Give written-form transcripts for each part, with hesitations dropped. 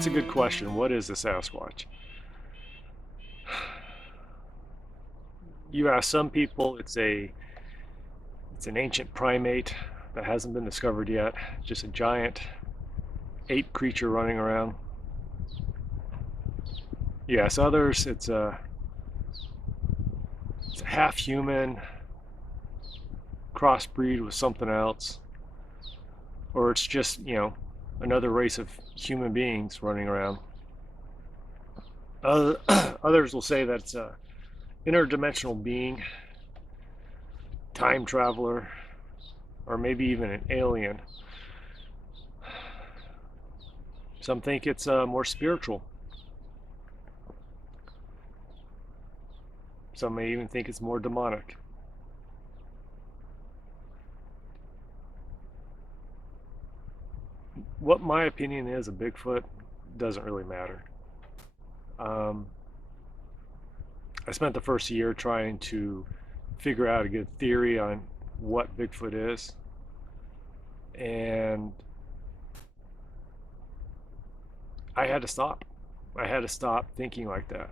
that's a good question. What is a Sasquatch? You ask some people, it's an ancient primate that hasn't been discovered yet. Just a giant ape creature running around. You ask others, it's a half human, crossbreed with something else, or it's just, another race of human beings running around. Others will say that it's a interdimensional being, time traveler, or maybe even an alien. Some think it's more spiritual. Some may even think it's more demonic. What my opinion is of Bigfoot doesn't really matter. I spent the first year trying to figure out a good theory on what Bigfoot is, and I had to stop. I had to stop thinking like that.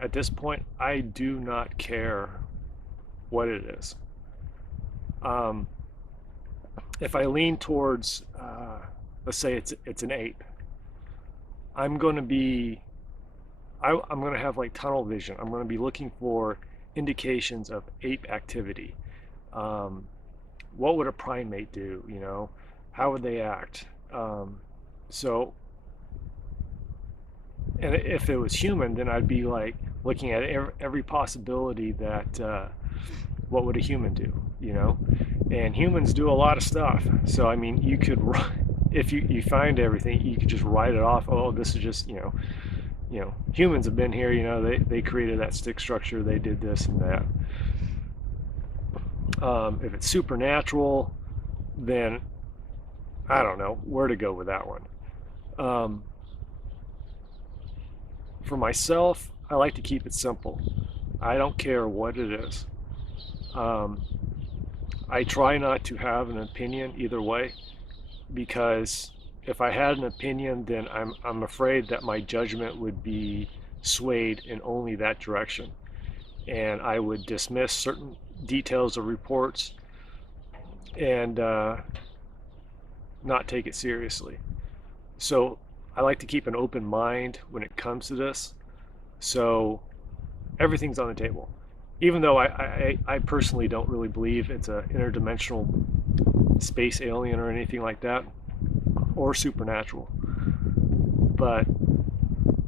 At this point, I do not care what it is. If I lean towards, let's say it's an ape, I'm going to be, I'm going to have like tunnel vision. I'm going to be looking for indications of ape activity. What would a primate do? How would they act? So, and if it was human, then I'd be like looking at every possibility that what would a human do? And humans do a lot of stuff. So I mean, you could, if you find everything, you could just write it off. Oh, this is just humans have been here. They created that stick structure. They did this and that. If it's supernatural, then I don't know where to go with that one. For myself, I like to keep it simple. I don't care what it is. I try not to have an opinion either way, because if I had an opinion, then I'm afraid that my judgment would be swayed in only that direction, and I would dismiss certain details of reports and not take it seriously. So I like to keep an open mind when it comes to this. So everything's on the table. Even though I personally don't really believe it's an interdimensional space alien or anything like that, or supernatural. But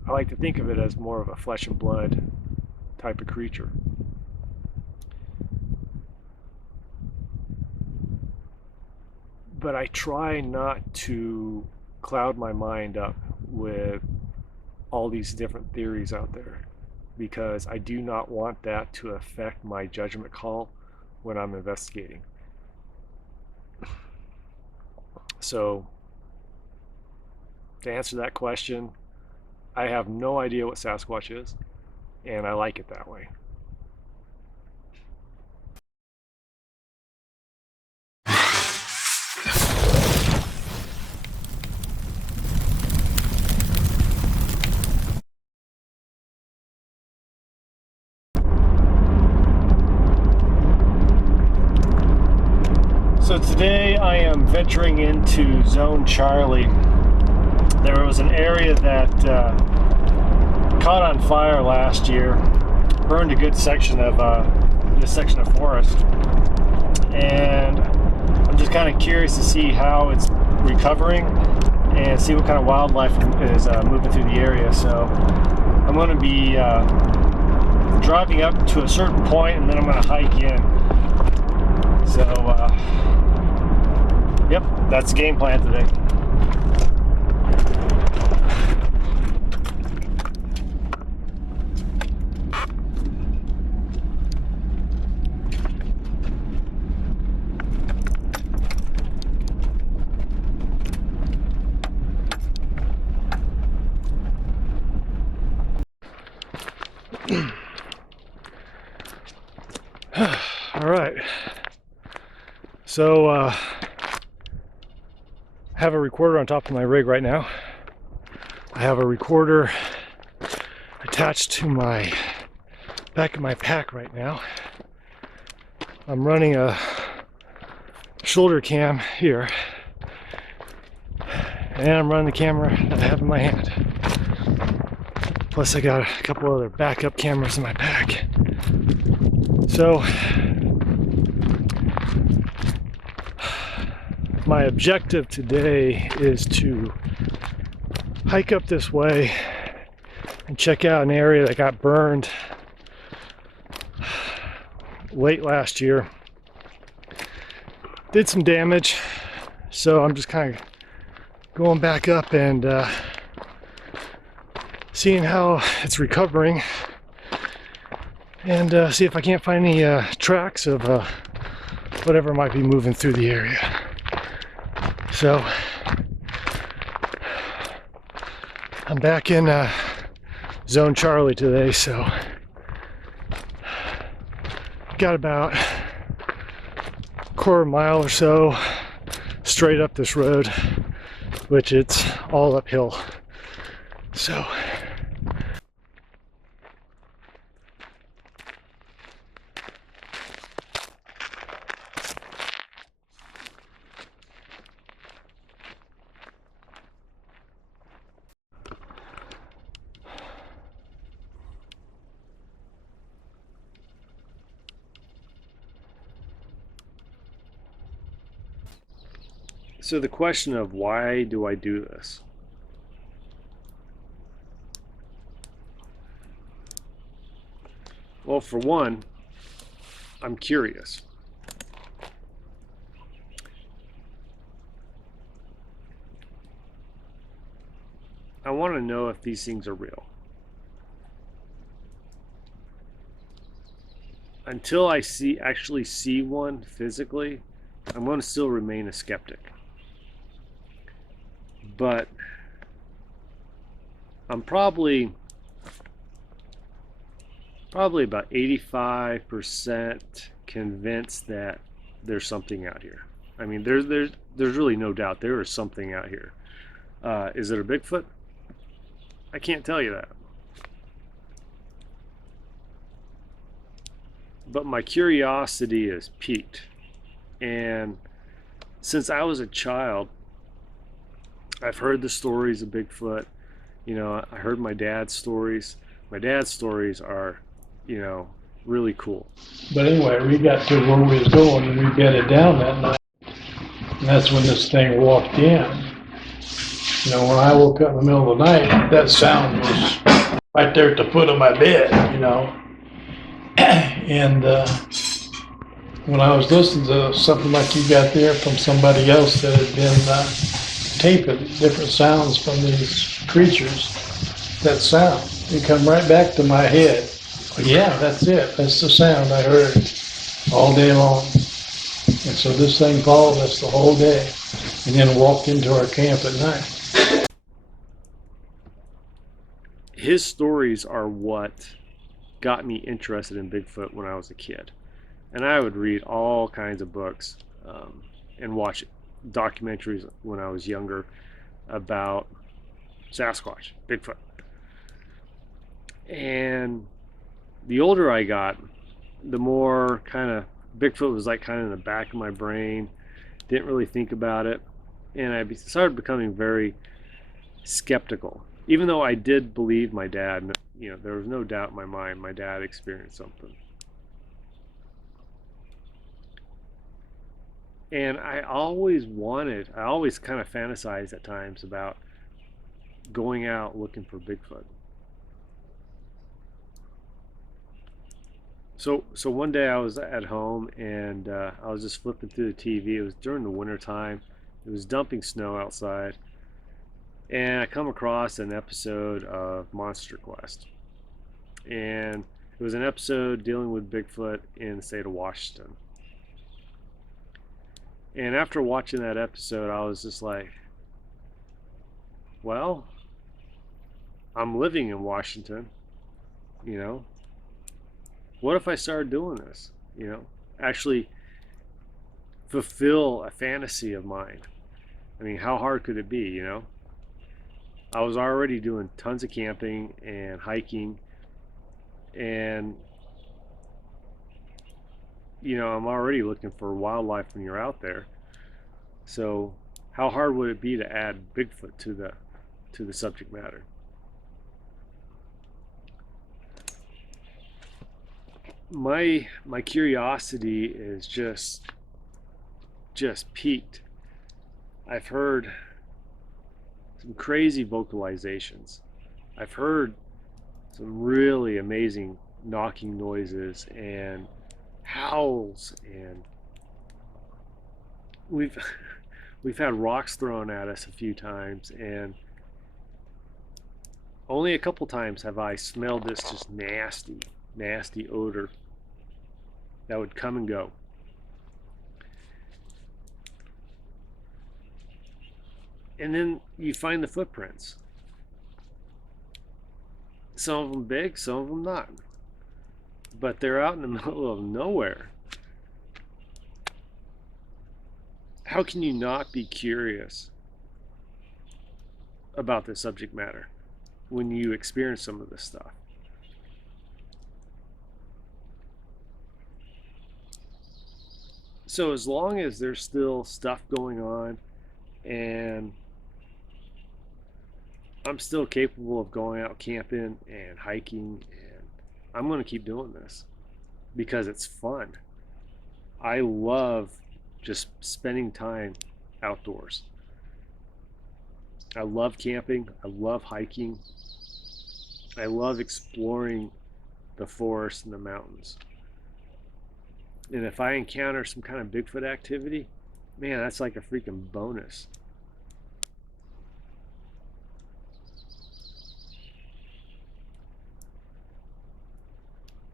I like to think of it as more of a flesh and blood type of creature. But I try not to cloud my mind up with all these different theories out there, because I do not want that to affect my judgment call when I'm investigating. So, to answer that question, I have no idea what Sasquatch is, and I like it that way. So today I am venturing into Zone Charlie. There was an area that caught on fire last year, burned a good section of this section of forest, and I'm just kind of curious to see how it's recovering and see what kind of wildlife is moving through the area. So I'm going to be driving up to a certain point, and then I'm going to hike in. So yep, that's the game plan today. All right, so I have a recorder on top of my rig right now, I have a recorder attached to my back of my pack right now. I'm running a shoulder cam here, and I'm running the camera that I have in my hand. Plus I got a couple other backup cameras in my pack. So my objective today is to hike up this way and check out an area that got burned late last year. Did some damage, so I'm just kind of going back up and seeing how it's recovering, and see if I can't find any tracks of whatever might be moving through the area. So I'm back in Zone Charlie today, so got about a quarter mile or so straight up this road, which it's all uphill. So the question of why do I do this? Well, for one, I'm curious. I want to know if these things are real. Until I actually see one physically, I'm going to still remain a skeptic. But I'm probably about 85% convinced that there's something out here. I mean, there's really no doubt there is something out here. Is it a Bigfoot? I can't tell you that. But my curiosity is piqued. And since I was a child, I've heard the stories of Bigfoot. You know, I heard my dad's stories. My dad's stories are, you know, really cool. But anyway, we got to where we was going, and we bedded down that night. And that's when this thing walked in. You know, when I woke up in the middle of the night, that sound was right there at the foot of my bed, you know. And when I was listening to something like you got there from somebody else that had been taping different sounds from these creatures, that sound, it come right back to my head. Well, yeah, that's it. That's the sound I heard all day long. And so this thing followed us the whole day and then walked into our camp at night. His stories are what got me interested in Bigfoot when I was a kid. And I would read all kinds of books and watch documentaries when I was younger about Sasquatch, Bigfoot. And the older I got, the more kind of Bigfoot was like kind of in the back of my brain. Didn't really think about it. And I started becoming very skeptical. Even though I did believe my dad, you know, there was no doubt in my mind my dad experienced something. And I always kind of fantasized at times about going out looking for Bigfoot. So one day I was at home and I was just flipping through the TV. It was during the winter time. It was dumping snow outside. And I come across an episode of Monster Quest. And it was an episode dealing with Bigfoot in the state of Washington. And after watching that episode, I was just like, well, I'm living in Washington, you know. What if I started doing this, you know, actually fulfill a fantasy of mine? I mean, how hard could it be, you know? I was already doing tons of camping and hiking, and I'm already looking for wildlife when you're out there. So how hard would it be to add Bigfoot to the subject matter? My curiosity is just peaked. I've heard some crazy vocalizations. I've heard some really amazing knocking noises and howls, and we've we've had rocks thrown at us a few times, and only a couple times have I smelled this just nasty odor that would come and go. And then you find the footprints. Some of them big, some of them not. But they're out in the middle of nowhere. How can you not be curious about this subject matter when you experience some of this stuff? So as long as there's still stuff going on and I'm still capable of going out camping and hiking, and I'm going to keep doing this because it's fun. I love just spending time outdoors. I love camping. I love hiking. I love exploring the forest and the mountains. And if I encounter some kind of Bigfoot activity, man, that's like a freaking bonus.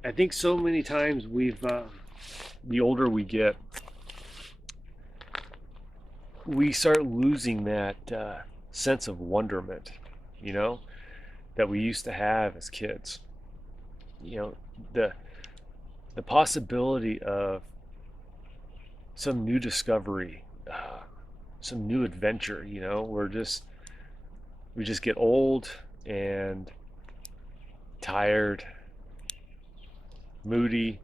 I think so many times the older we get, we start losing that sense of wonderment, that we used to have as kids. The the possibility of some new discovery, some new adventure. We just get old and tired, moody,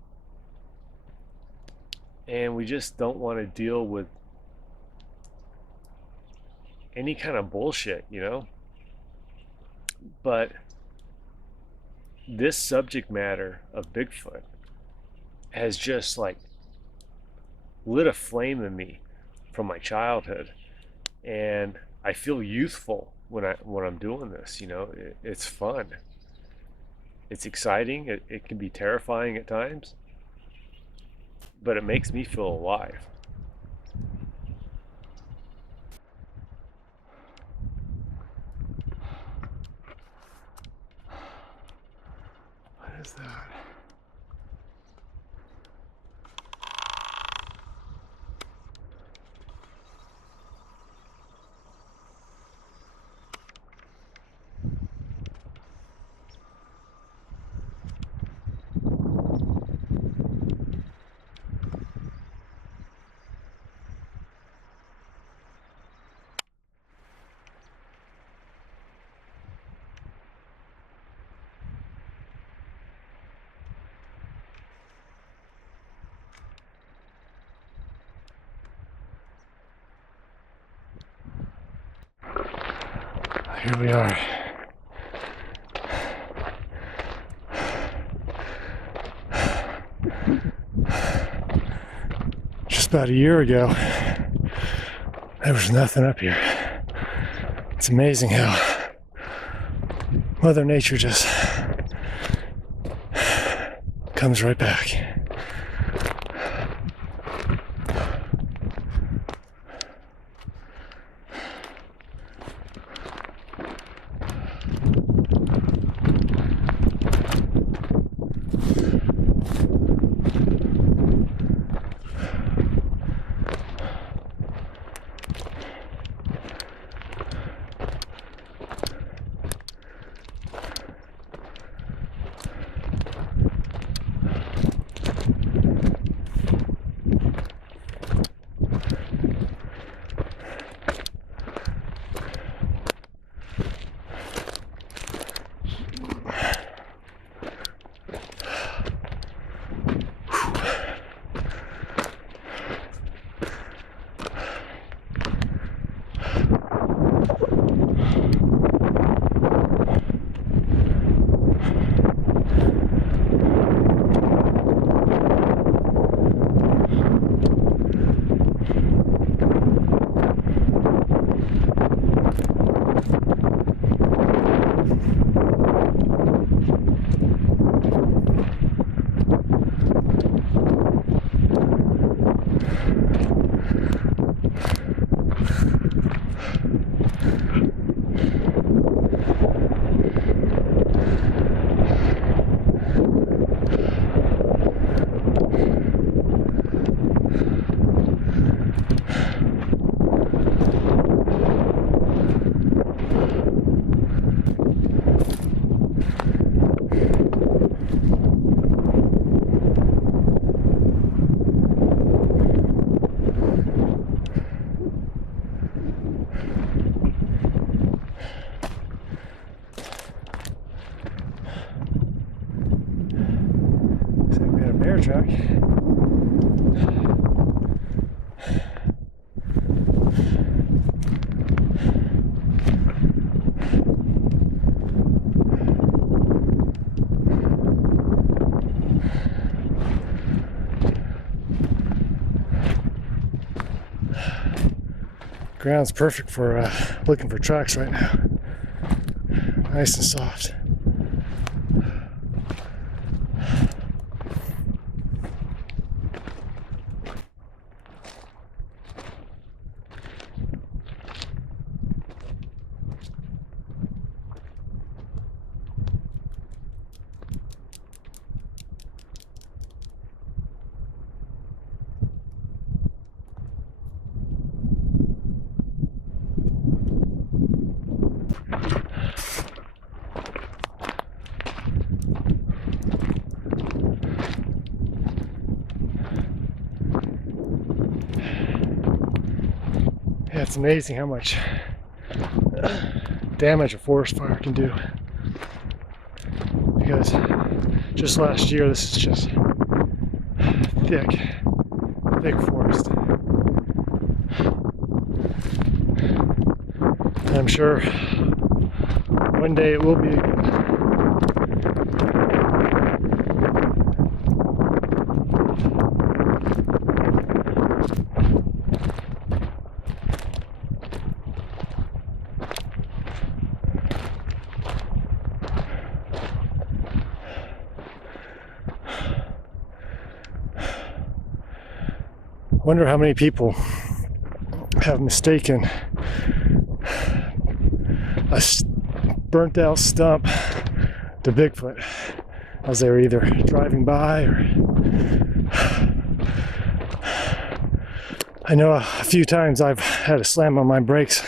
and we just don't want to deal with any kind of bullshit. But this subject matter of Bigfoot has just like lit a flame in me from my childhood, and I feel youthful when I'm doing this. It's fun, it's exciting, it can be terrifying at times, but it makes me feel alive. What is that? Here we are. Just about a year ago, there was nothing up here. It's amazing how Mother Nature just comes right back. bear track. Ground's perfect for looking for tracks right now. Nice and soft. Yeah, it's amazing how much damage a forest fire can do. Because just last year, this is just thick forest. And I'm sure one day it will be again. Wonder how many people have mistaken a burnt out stump to Bigfoot as they were either driving by or... I know a few times I've had to slam on my brakes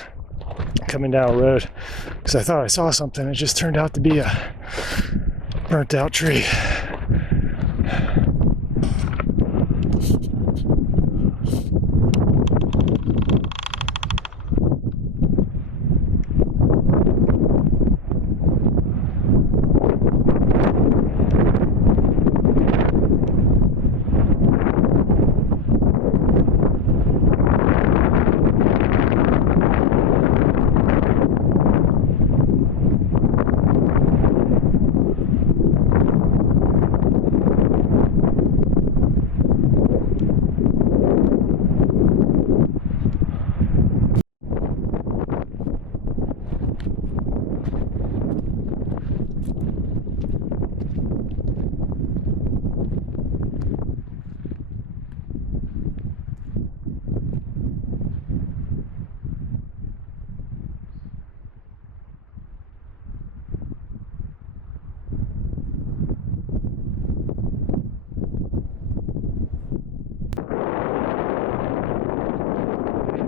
coming down a road because I thought I saw something. It just turned out to be a burnt out tree.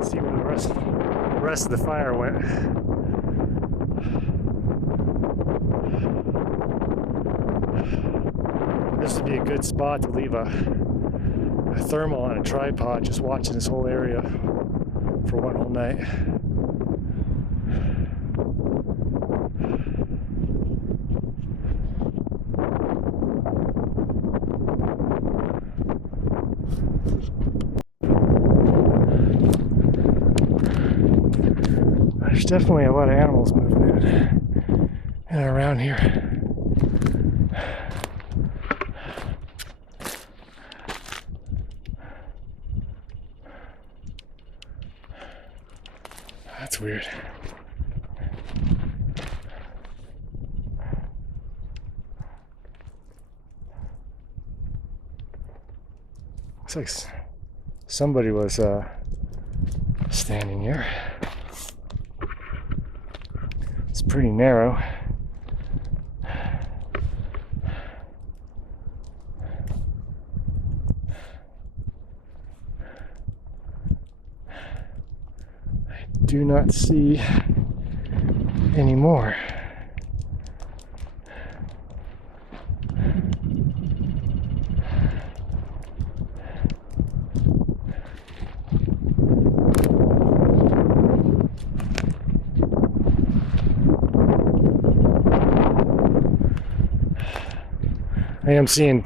See where the rest of the fire went. This would be a good spot to leave a thermal on a tripod, just watching this whole area for one whole night. There's definitely a lot of animals moving in and around here. That's weird. Looks like somebody was standing here. It's pretty narrow. I do not see any more. I am seeing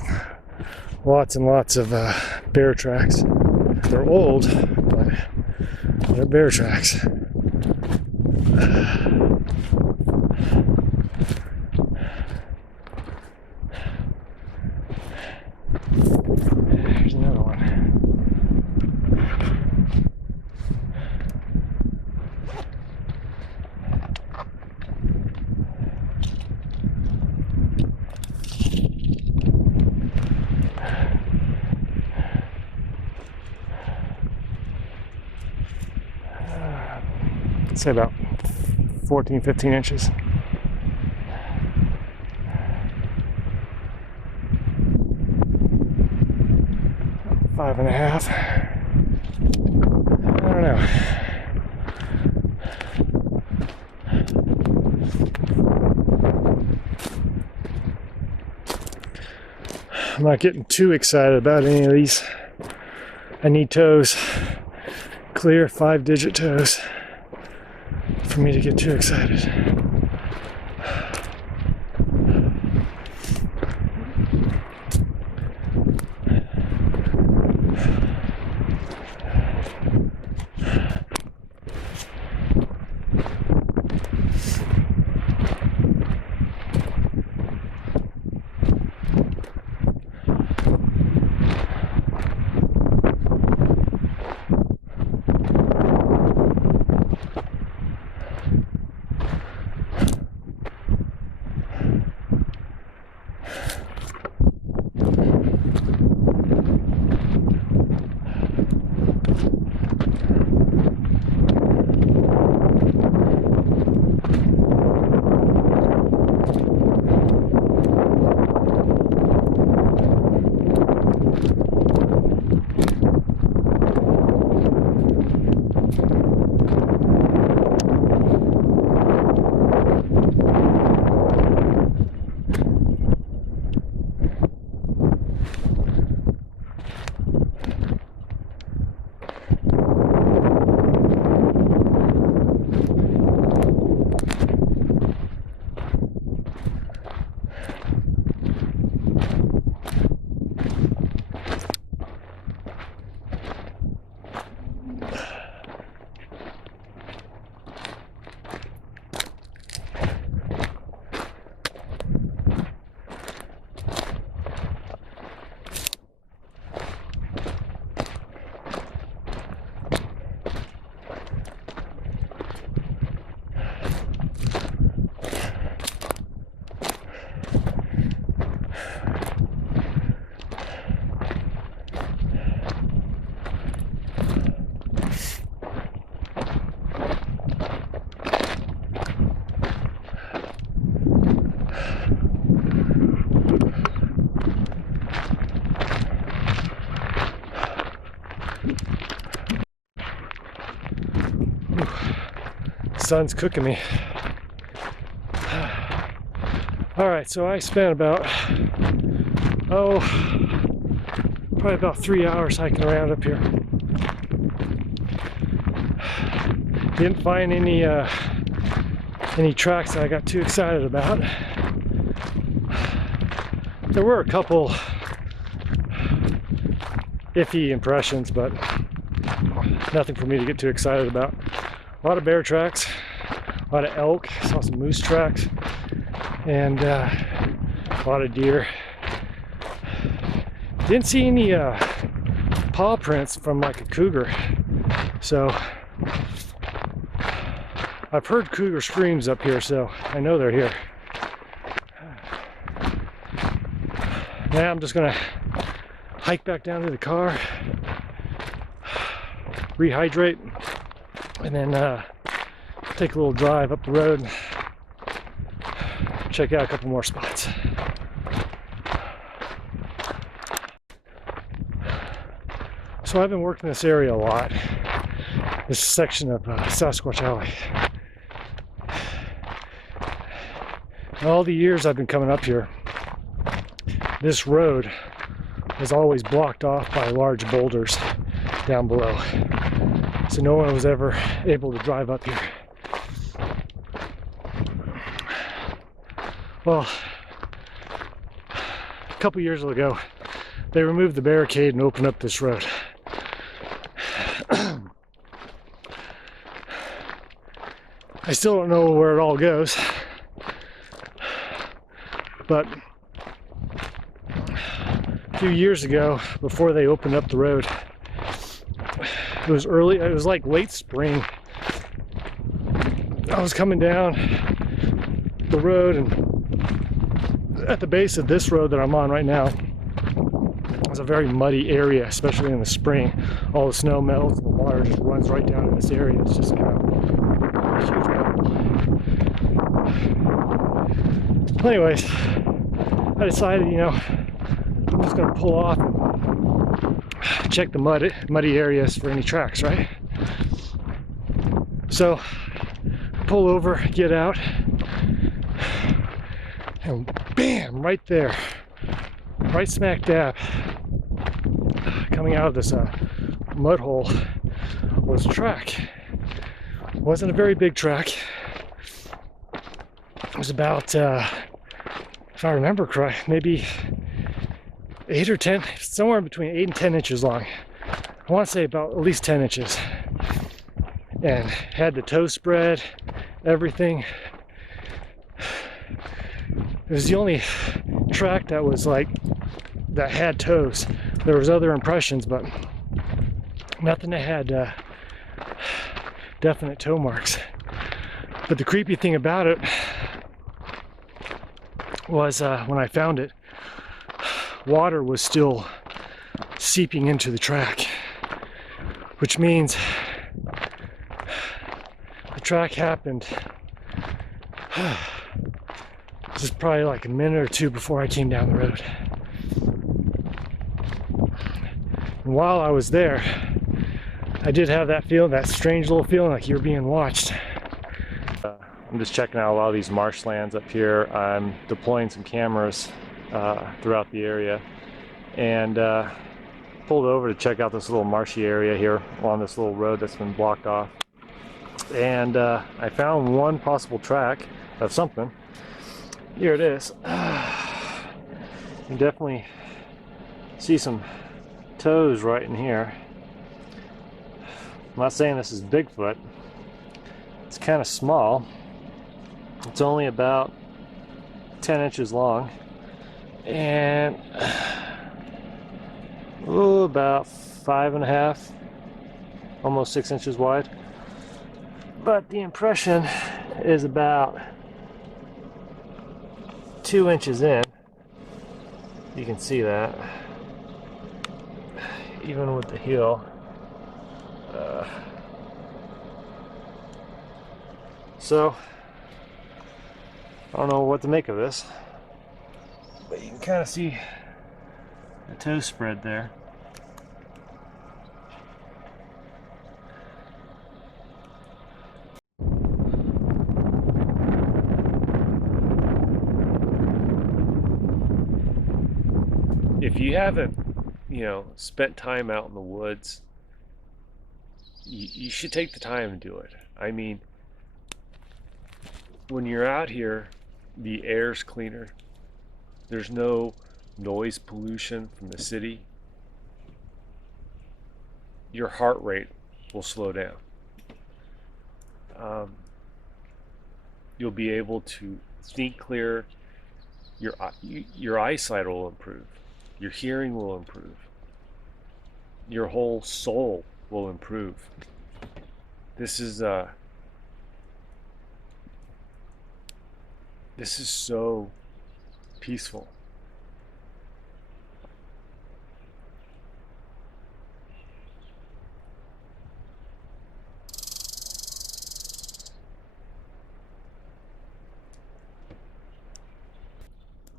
lots and lots of bear tracks. They're old, but they're bear tracks. Here's another one. I'd say about 14, 15 inches. Five and a half. I don't know. I'm not getting too excited about any of these. I need toes, clear 5-digit toes, for me to get too excited. Sun's cooking me. All right, so I spent about, probably about 3 hours hiking around up here. Didn't find any tracks that I got too excited about. There were a couple iffy impressions, but nothing for me to get too excited about. A lot of bear tracks, a lot of elk, saw some moose tracks, and a lot of deer. Didn't see any paw prints from like a cougar, so I've heard cougar screams up here, so I know they're here. Now I'm just gonna hike back down to the car, rehydrate, and then take a little drive up the road and check out a couple more spots. So I've been working this area a lot, this section of Sasquatch Alley. All the years I've been coming up here, this road was always blocked off by large boulders down below, so no one was ever able to drive up here. Well, a couple years ago, they removed the barricade and opened up this road. I still don't know where it all goes, but a few years ago, before they opened up the road, it was like late spring. I was coming down the road, and at the base of this road that I'm on right now, it's a very muddy area, especially in the spring. All the snow melts and the water just runs right down in this area. It's just kind of a huge mud. Anyways, I decided, you know, I'm just gonna pull off and check the muddy areas for any tracks, right? So pull over, get out, and bam, right there, right smack dab, coming out of this mud hole was a track. It wasn't a very big track. It was about, if I remember correct, maybe 8 or 10, somewhere between 8 and 10 inches long. I want to say about at least 10 inches. And had the toe spread, everything. It was the only track that was like, that had toes. There was other impressions, but nothing that had definite toe marks. But the creepy thing about it was when I found it, water was still seeping into the track, which means the track happened just probably like a minute or two before I came down the road. And while I was there, I did have that feeling, that strange little feeling like you're being watched. I'm just checking out a lot of these marshlands up here. I'm deploying some cameras throughout the area, and pulled over to check out this little marshy area here along this little road that's been blocked off. And I found one possible track of something. Here it is. You can definitely see some toes right in here. I'm not saying this is Bigfoot. It's kind of small. It's only about 10 inches long and about 5.5, almost 6 inches wide. But the impression is about 2 inches in. You can see that, even with the heel. So I don't know what to make of this, but you can kind of see the toe spread there. If you haven't, spent time out in the woods, you should take the time and do it. I mean, when you're out here, the air's cleaner. There's no noise pollution from the city. Your heart rate will slow down. You'll be able to think clear. Your eyesight will improve. Your hearing will improve. Your whole soul will improve. This is so peaceful.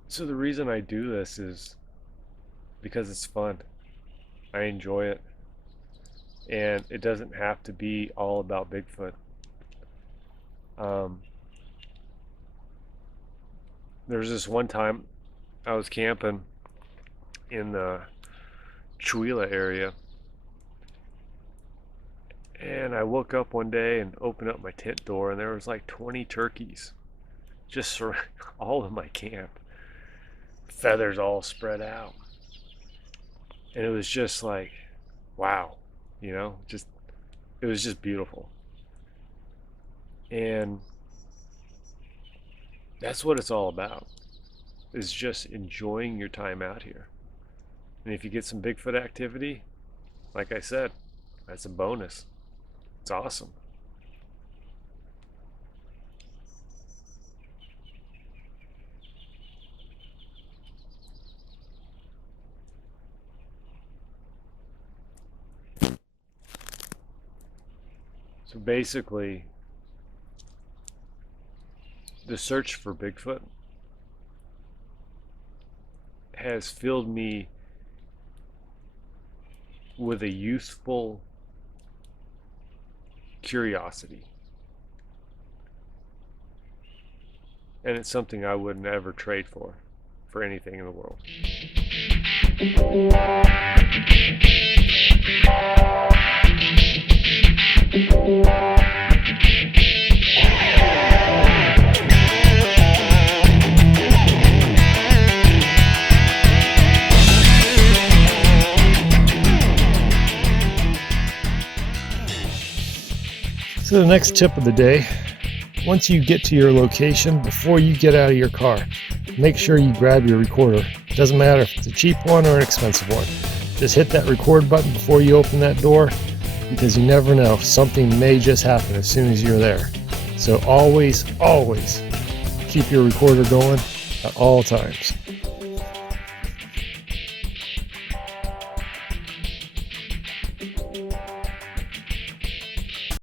So the reason I do this is because it's fun. I enjoy it. And it doesn't have to be all about Bigfoot. There was this one time I was camping in the Chuila area, and I woke up one day and opened up my tent door, and there was like 20 turkeys just all in my camp, feathers all spread out. And it was just like, wow, you know, it was just beautiful. And that's what it's all about, is just enjoying your time out here. And if you get some Bigfoot activity, like I said, that's a bonus. It's awesome. So basically, the search for Bigfoot has filled me with a youthful curiosity. And it's something I wouldn't ever trade for anything in the world. So the next tip of the day, once you get to your location, before you get out of your car, make sure you grab your recorder. Doesn't matter if it's a cheap one or an expensive one. Just hit that record button before you open that door, because you never know, something may just happen as soon as you're there. So always keep your recorder going at all times.